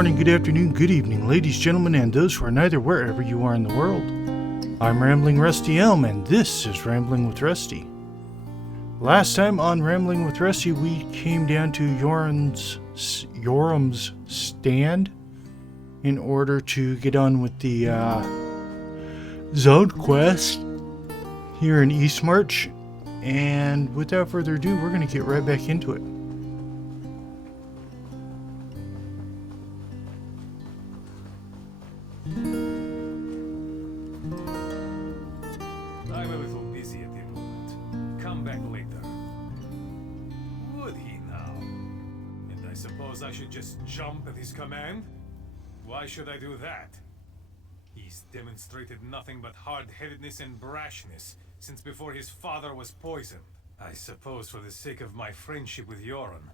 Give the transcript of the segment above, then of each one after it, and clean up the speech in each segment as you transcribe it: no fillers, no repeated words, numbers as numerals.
morning, good afternoon, good evening, ladies, gentlemen, and those who are neither wherever you are in the world. I'm Rambling Rusty Elm, and this is Rambling with Rusty. Last time on Rambling with Rusty, we came down to Yoram's stand in order to get on with the Zone Quest here in Eastmarch. And without further ado, we're going to get right back into it. I'm a little busy at the moment. Come back later. Would he now? And I suppose I should just jump at his command? Why should I do that? He's demonstrated nothing but hard-headedness and brashness since before his father was poisoned. I suppose for the sake of my friendship with Yoran,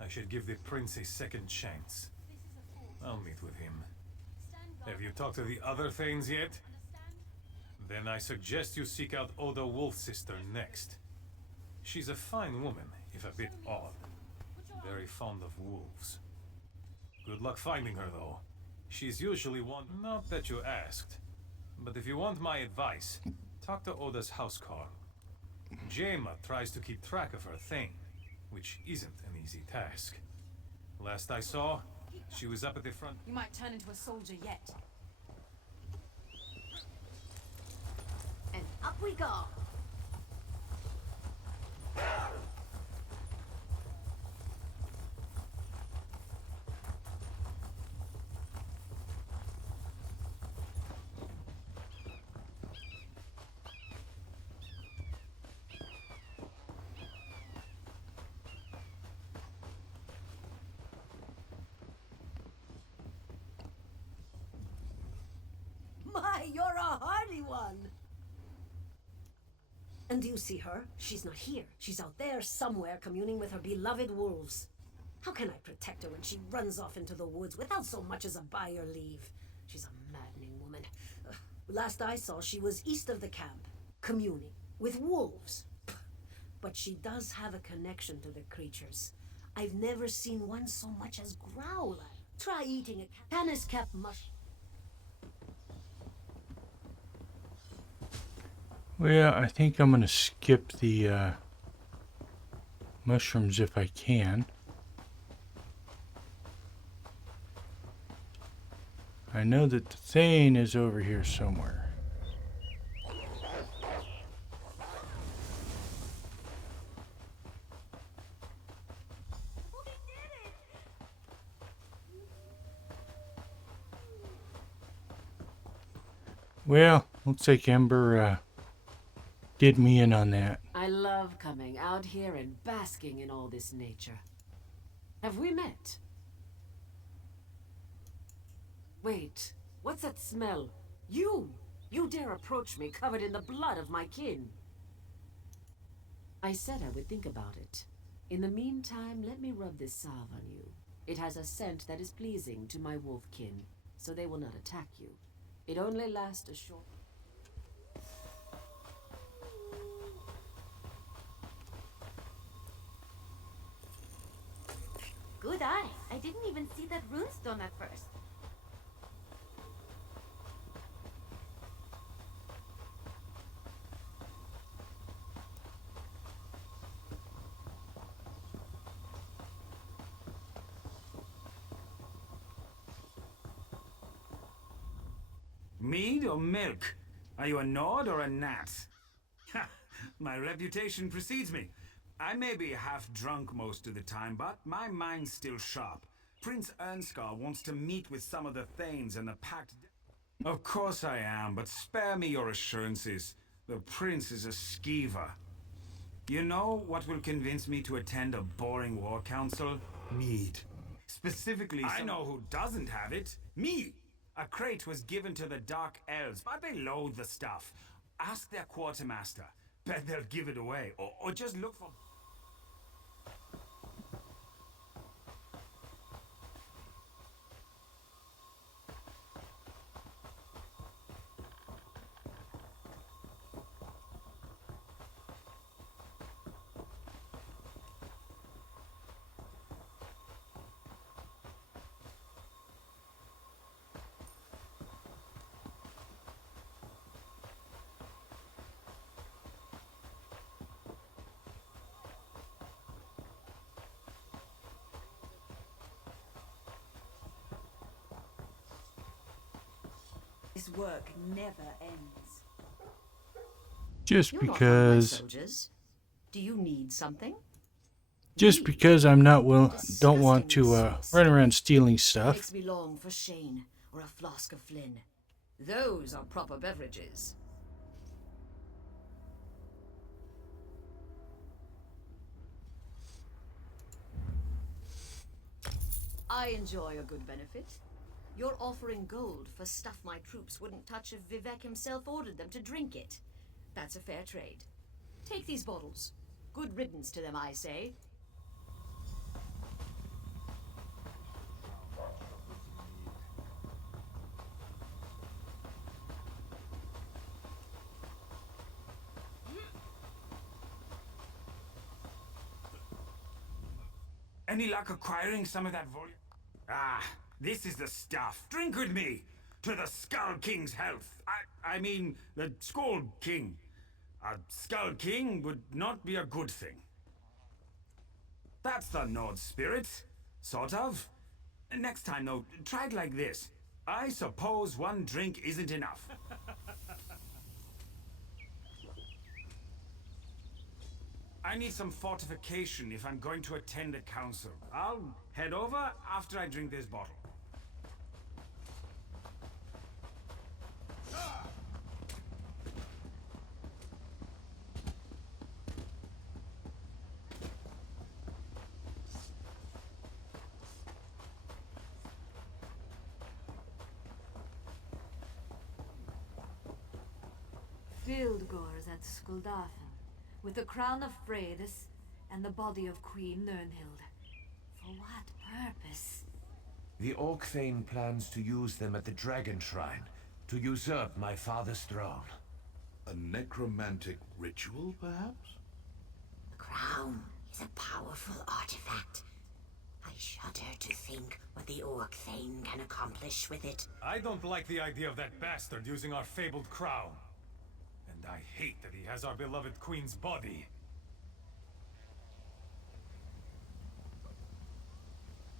I should give the prince a second chance. I'll meet with him. Have you talked to the other Thanes yet? Then I suggest you seek out Oda Wolfsister next. She's a fine woman, if a bit odd. Very fond of wolves. Good luck finding her, though. She's usually one... Not that you asked. But if you want my advice, talk to Oda's housecarl. Jaima tries to keep track of her Thane, which isn't an easy task. Last I saw, she was up at the front... You might turn into a soldier yet. And up we go. My, you're a hardy one! And do you see her? She's not here. She's out there somewhere communing with her beloved wolves. How can I protect her when she runs off into the woods without so much as a by or leave? She's a maddening woman. Last I saw, she was east of the camp, communing with wolves. But she does have a connection to the creatures. I've never seen one so much as growl at her. Try eating a canis cap mush. Well, I think I'm going to skip the mushrooms if I can. I know that the Thane is over here somewhere. Well, looks like Ember did me in on that. I love coming out here and basking in all this nature. Have we met? Wait, what's that smell? You! You dare approach me covered in the blood of my kin. I said I would think about it. In the meantime, let me rub this salve on you. It has a scent that is pleasing to my wolf kin, so they will not attack you. It only lasts a short... Good eye. I didn't even see that runestone at first. Mead or milk? Are you a Nord or a Nat? Ha! My reputation precedes me. I may be half drunk most of the time, but my mind's still sharp. Prince Ernskar wants to meet with some of the Thanes and the Pact... Of course I am, but spare me your assurances. The Prince is a skeever. You know what will convince me to attend a boring war council? Mead. Specifically, I know who doesn't have it. Me! A crate was given to the Dark Elves, but they loathe the stuff. Ask their quartermaster. Bet they'll give it away, or just look for... This work never ends. Just You're not like my because soldiers. Do you need something? I'm not don't want Disgusting to resource. run around stealing Makes stuff. me long for Shane or a flask of Flynn. Those are proper beverages. I enjoy a good benefit. You're offering gold for stuff my troops wouldn't touch if Vivek himself ordered them to drink it. That's a fair trade. Take these bottles. Good riddance to them, I say. Any luck acquiring some of that volume? Ah, this is the stuff. Drink with me. To the Skull King's health. I mean, the Skull King. A Skull King would not be a good thing. That's the Nord spirit. Sort of. Next time, though, try it like this. I suppose one drink isn't enough. I need some fortification if I'm going to attend a council. I'll head over after I drink this bottle. Fieldgores at Skuldafen, with the crown of Freydis and the body of Queen Nernhild. For what purpose? The Orcthane plans to use them at the Dragon Shrine to usurp my father's throne. A necromantic ritual, perhaps? The crown is a powerful artifact. I shudder to think what the Orcthane can accomplish with it. I don't like the idea of that bastard using our fabled crown. And I hate that he has our beloved queen's body.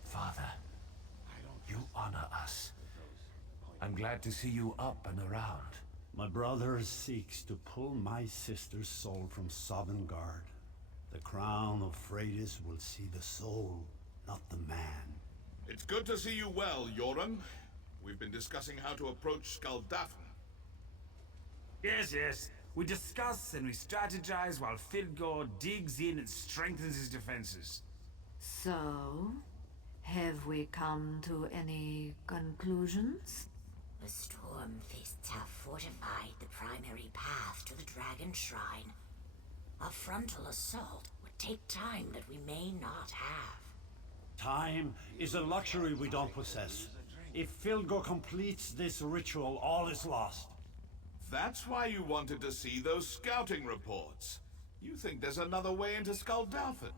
Father, you honor us. I'm glad to see you up and around. My brother seeks to pull my sister's soul from Sovngarde. The crown of Freydis will see the soul, not the man. It's good to see you well, Yoren. We've been discussing how to approach Skuldafen. Yes. We discuss and we strategize while Fildgore digs in and strengthens his defenses. So, have we come to any conclusions? The Stormfists have fortified the primary path to the Dragon Shrine. A frontal assault would take time that we may not have. Time is a luxury we don't possess. If Fildgore completes this ritual, all is lost. That's why you wanted to see those scouting reports. You think there's another way into Skuldafen?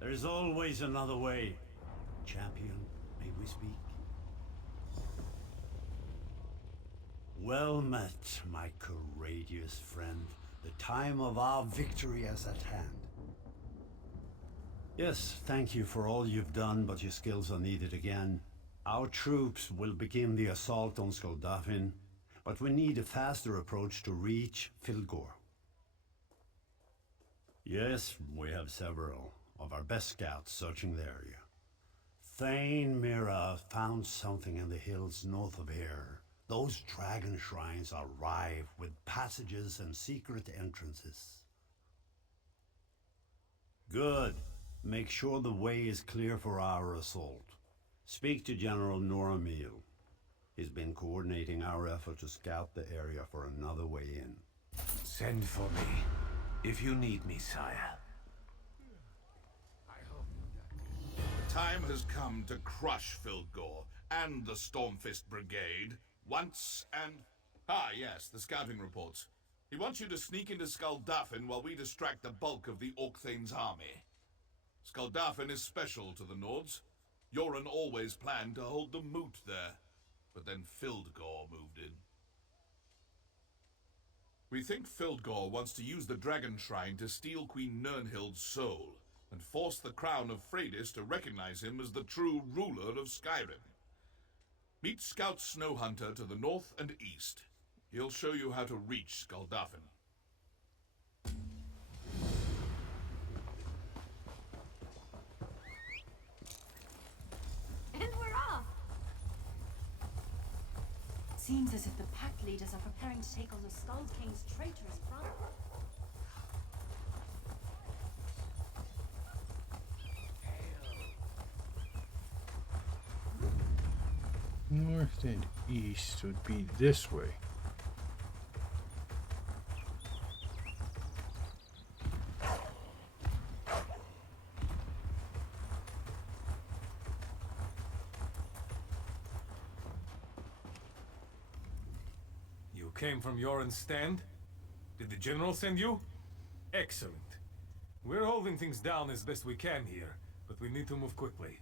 There is always another way. Champion, may we speak? Well met, my courageous friend. The time of our victory is at hand. Yes, thank you for all you've done, but your skills are needed again. Our troops will begin the assault on Skuldafen, but we need a faster approach to reach Fildgore. Yes, we have several of our best scouts searching the area. Thane Mira found something in the hills north of here. Those dragon shrines are rife with passages and secret entrances. Good. Make sure the way is clear for our assault. Speak to General Noramil. He's been coordinating our effort to scout the area for another way in. Send for me, if you need me, sire. The time has come to crush Fildgore and the Stormfist Brigade, once and... Ah, yes, the scouting reports. He wants you to sneak into Skuldafen while we distract the bulk of the Orcthane's army. Skuldafen is special to the Nords. Yoren always planned to hold the moot there, but then Fildgore moved in. We think Fildgore wants to use the Dragon Shrine to steal Queen Nernhild's soul, and force the crown of Freydis to recognize him as the true ruler of Skyrim. Meet Scout Snowhunter to the north and east. He'll show you how to reach Skuldafn. And we're off! Seems as if the pact leaders are preparing to take on the Skull King's traitorous front. North and east would be this way. You came from Yoren's stand? Did the general send you? Excellent. We're holding things down as best we can here, but we need to move quickly.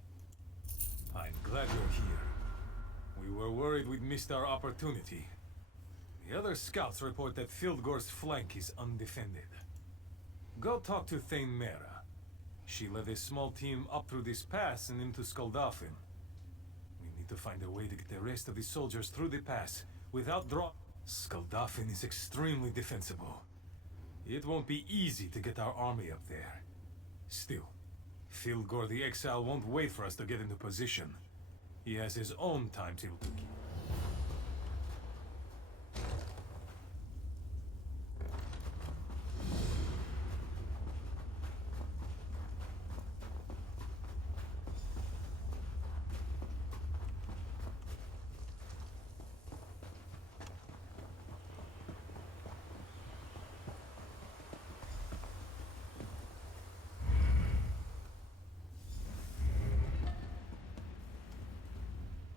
I'm glad you're here. We were worried we'd missed our opportunity. The other scouts report that Fildgor's flank is undefended. Go talk to Thane Mera. She led a small team up through this pass and into Skuldafn. We need to find a way to get the rest of the soldiers through the pass without Skuldafn is extremely defensible. It won't be easy to get our army up there. Still, Fildgor the Exile won't wait for us to get into position. He has his own timetable to keep.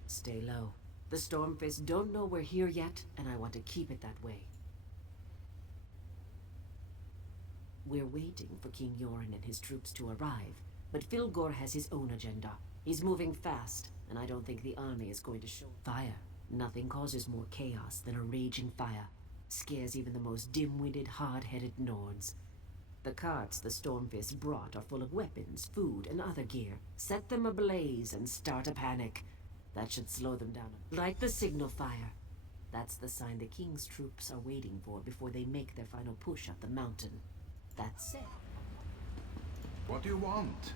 Stay low. The Stormfist don't know we're here yet, and I want to keep it that way. We're waiting for King Yoren and his troops to arrive, but Fildgor has his own agenda. He's moving fast, and I don't think the army is going to show fire. Nothing causes more chaos than a raging fire. Scares even the most dim-witted, hard-headed Nords. The carts the Stormfist brought are full of weapons, food, and other gear. Set them ablaze and start a panic. That should slow them down. Light the signal fire. That's the sign the King's troops are waiting for before they make their final push up the mountain. That's it. What do you want?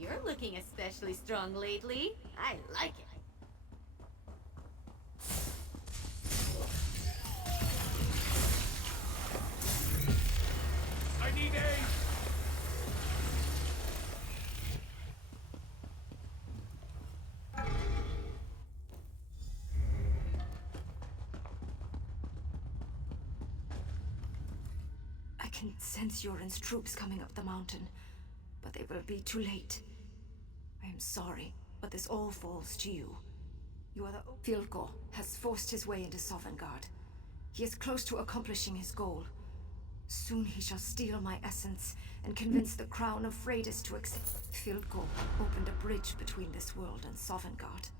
You're looking especially strong lately. I like it. I need aid! I can sense Yoren's troops coming up the mountain, but they will be too late. I am sorry, but this all falls to you. You are the Filgo has forced his way into Sovngarde. He is close to accomplishing his goal. Soon he shall steal my essence and convince the crown of Freydis to accept. Filgo opened a bridge between this world and Sovngarde.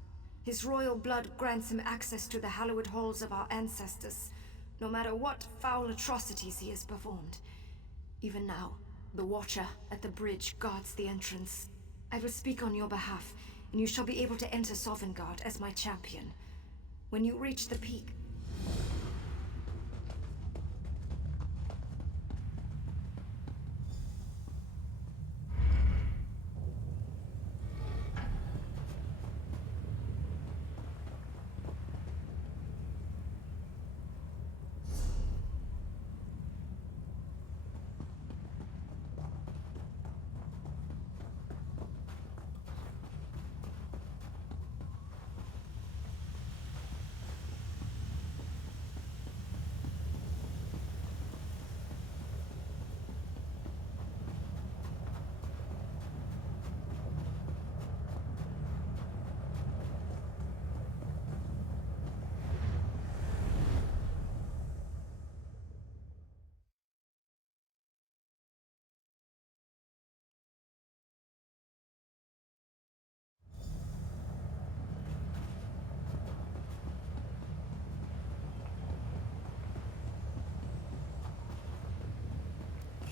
His royal blood grants him access to the hallowed halls of our ancestors, no matter what foul atrocities he has performed. Even now, the Watcher at the bridge guards the entrance. I will speak on your behalf, and you shall be able to enter Sovngarde as my champion. When you reach the peak,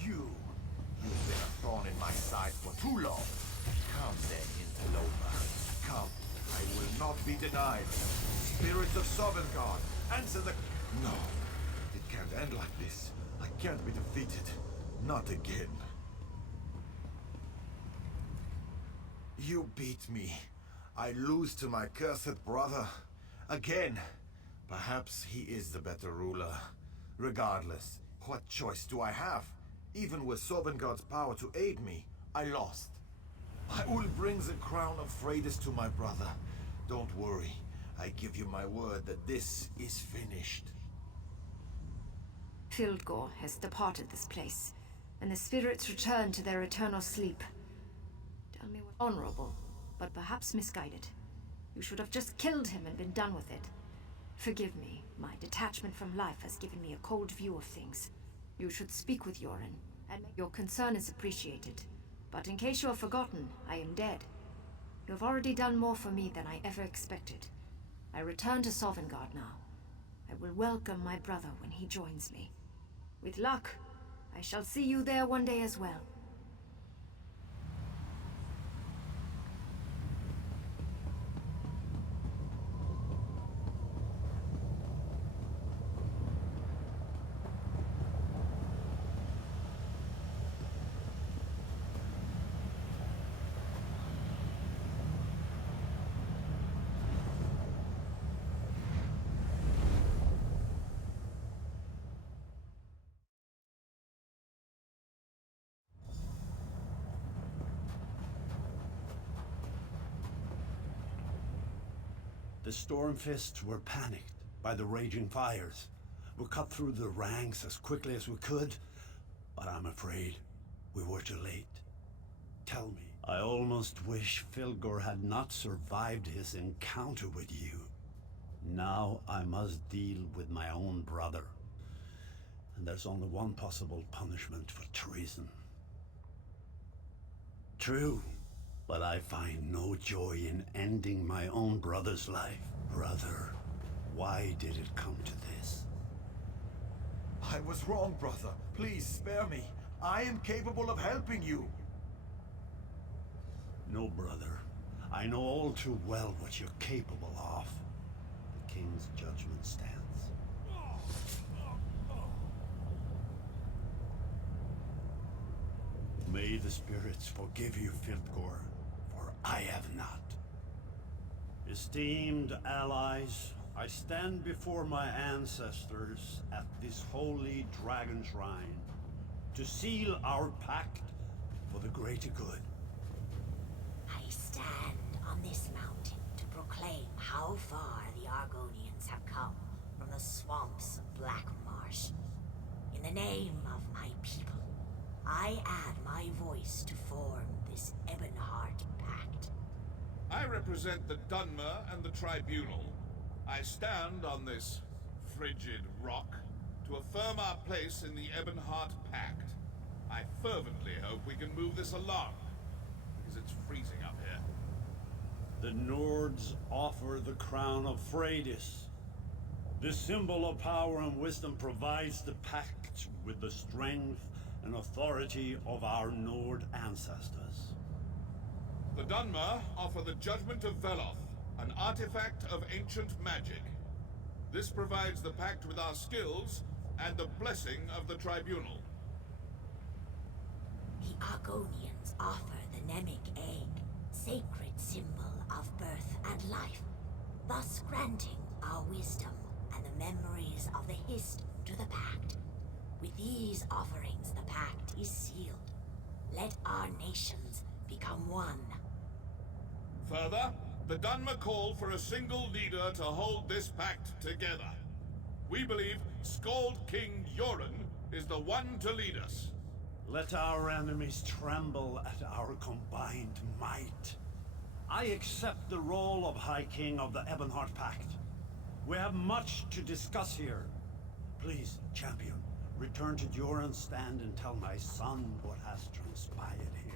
You've been a thorn in my side for too long. Come then, Interloper. Come. I will not be denied. Spirits of Sovngarde, answer the... No. It can't end like this. I can't be defeated. Not again. You beat me. I lose to my cursed brother. Again. Perhaps he is the better ruler. Regardless, what choice do I have? Even with Sovngarde's power to aid me, I lost. I will bring the crown of Freydis to my brother. Don't worry. I give you my word that this is finished. Filgo has departed this place, and the spirits return to their eternal sleep. Tell me what honorable, but perhaps misguided. You should have just killed him and been done with it. Forgive me, my detachment from life has given me a cold view of things. You should speak with Yoren, and your concern is appreciated. But in case you have forgotten, I am dead. You have already done more for me than I ever expected. I return to Sovngarde now. I will welcome my brother when he joins me. With luck, I shall see you there one day as well. The Stormfists were panicked by the raging fires. We cut through the ranks as quickly as we could, but I'm afraid we were too late. Tell me, I almost wish Filgor had not survived his encounter with you. Now I must deal with my own brother. And there's only one possible punishment for treason. True. But I find no joy in ending my own brother's life. Brother, why did it come to this? I was wrong, brother. Please spare me. I am capable of helping you. No, brother. I know all too well what you're capable of. The King's judgment stands. May the spirits forgive you, Filgor. I have not. Esteemed allies, I stand before my ancestors at this holy dragon shrine to seal our pact for the greater good. I stand on this mountain to proclaim how far the Argonians have come from the swamps of Black Marsh. In the name of my people, I add my voice to form this Ebonheart Pact. I represent the Dunmer and the Tribunal. I stand on this frigid rock to affirm our place in the Ebonheart Pact. I fervently hope we can move this along, because it's freezing up here. The Nords offer the crown of Freydis. This symbol of power and wisdom provides the pact with the strength and authority of our Nord ancestors. The Dunmer offer the Judgment of Veloth, an artifact of ancient magic. This provides the pact with our skills and the blessing of the Tribunal. The Argonians offer the Nemic Egg, sacred symbol of birth and life, thus granting our wisdom and the memories of the Hist to the Pact. With these offerings, the Pact is sealed. Let our nations become one. Further, the Dunmer call for a single leader to hold this pact together. We believe Skald King Yoren is the one to lead us. Let our enemies tremble at our combined might. I accept the role of High King of the Ebonheart Pact. We have much to discuss here. Please, champion, return to Joran's stand and tell my son what has transpired here.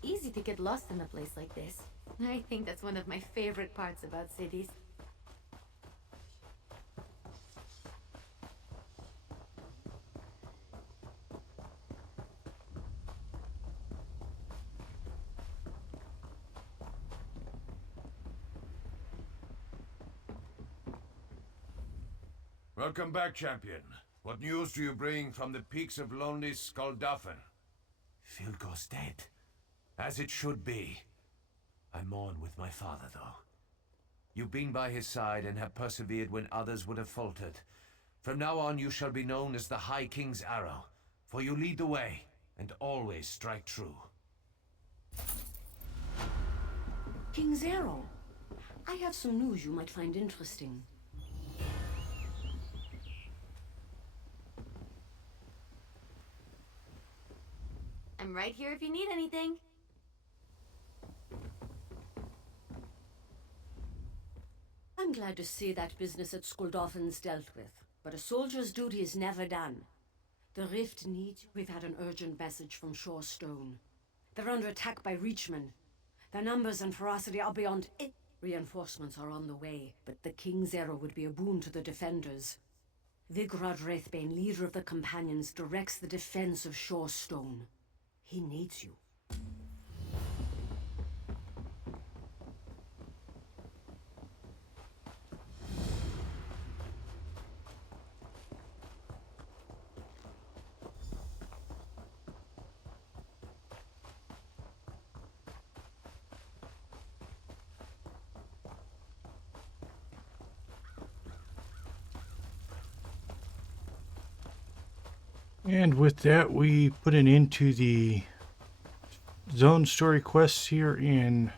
Easy to get lost in a place like this. I think that's one of my favorite parts about cities. Welcome back, champion. What news do you bring from the peaks of lonely Skaldafen? Fildgor's dead. As it should be. I mourn with my father, though. You've been by his side and have persevered when others would have faltered. From now on, you shall be known as the High King's Arrow, for you lead the way and always strike true. King's Arrow. I have some news you might find interesting. I'm right here if you need anything. I'm glad to see that business at Skuldafen's dealt with, but a soldier's duty is never done. The Rift needs you. We've had an urgent message from Shorestone. They're under attack by Reachmen. Their numbers and ferocity are beyond it. Reinforcements are on the way, but the King's Arrow would be a boon to the defenders. Vigrod Wraithbane, leader of the Companions, directs the defense of Shorestone. He needs you. And with that, we put an end to the zone story quests here in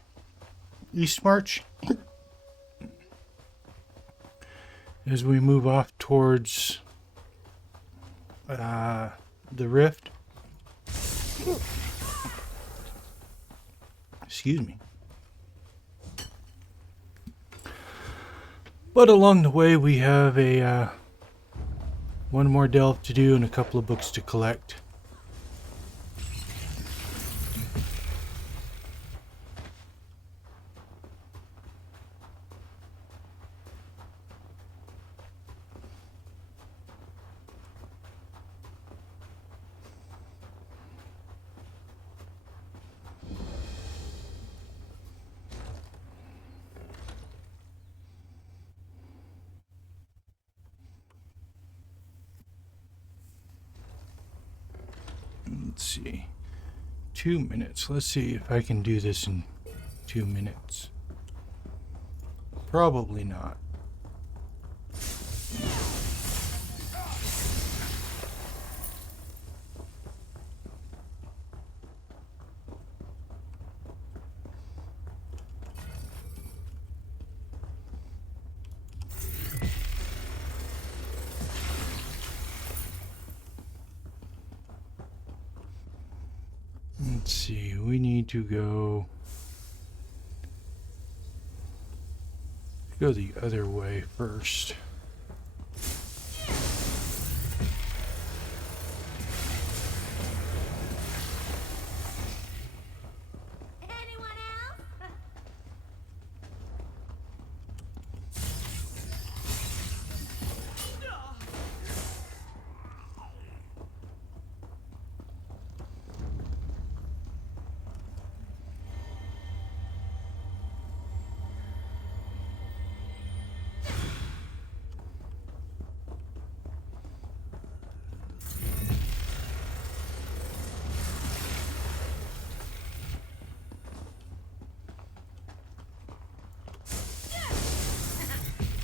Eastmarch. As we move off towards the Rift. Excuse me. But along the way, we have a one more delve to do and a couple of books to collect. Let's see. 2 minutes. Let's see if I can do this in 2 minutes. Probably not. Let's see, we need to go the other way first. Anyone else?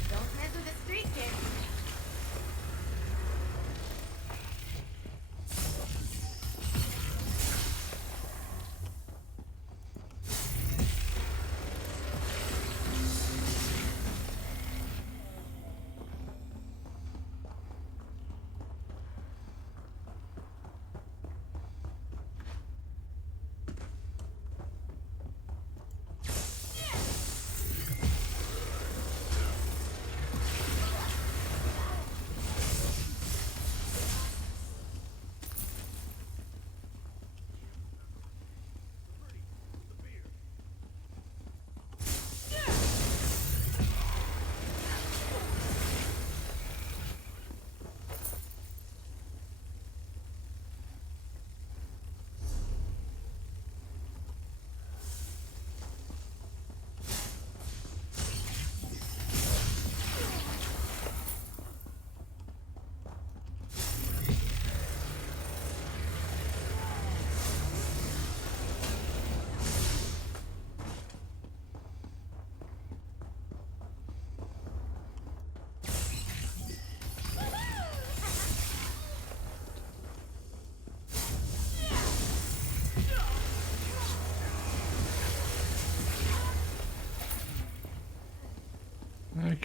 Don't mess with the street kid.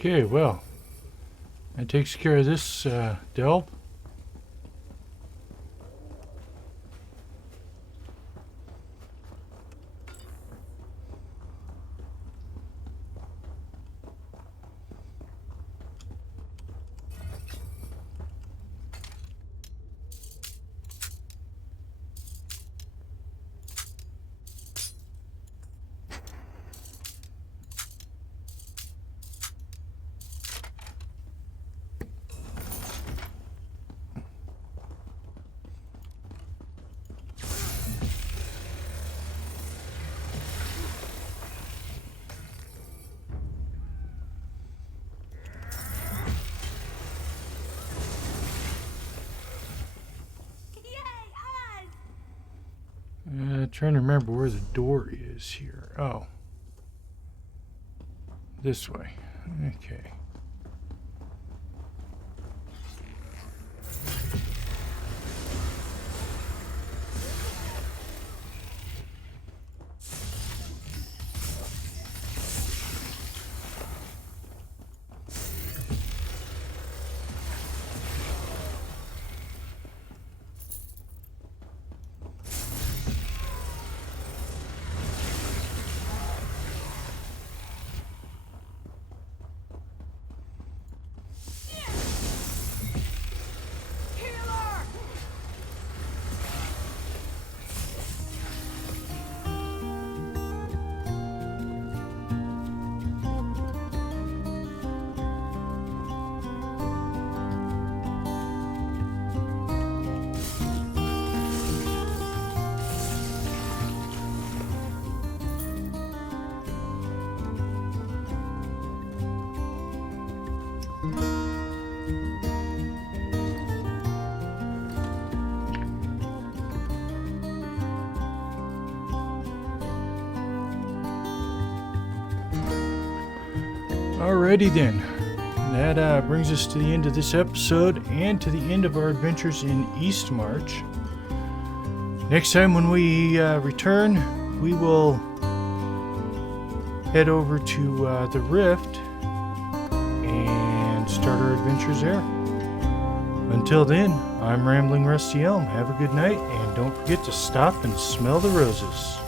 Okay, well, that takes care of this delve. Trying to remember where the door is here. Oh. This way. Okay. Alrighty then. That brings us to the end of this episode and to the end of our adventures in Eastmarch. Next time when we return, we will head over to the Rift and start our adventures there. Until then, I'm Rambling Rusty Elm. Have a good night, and don't forget to stop and smell the roses.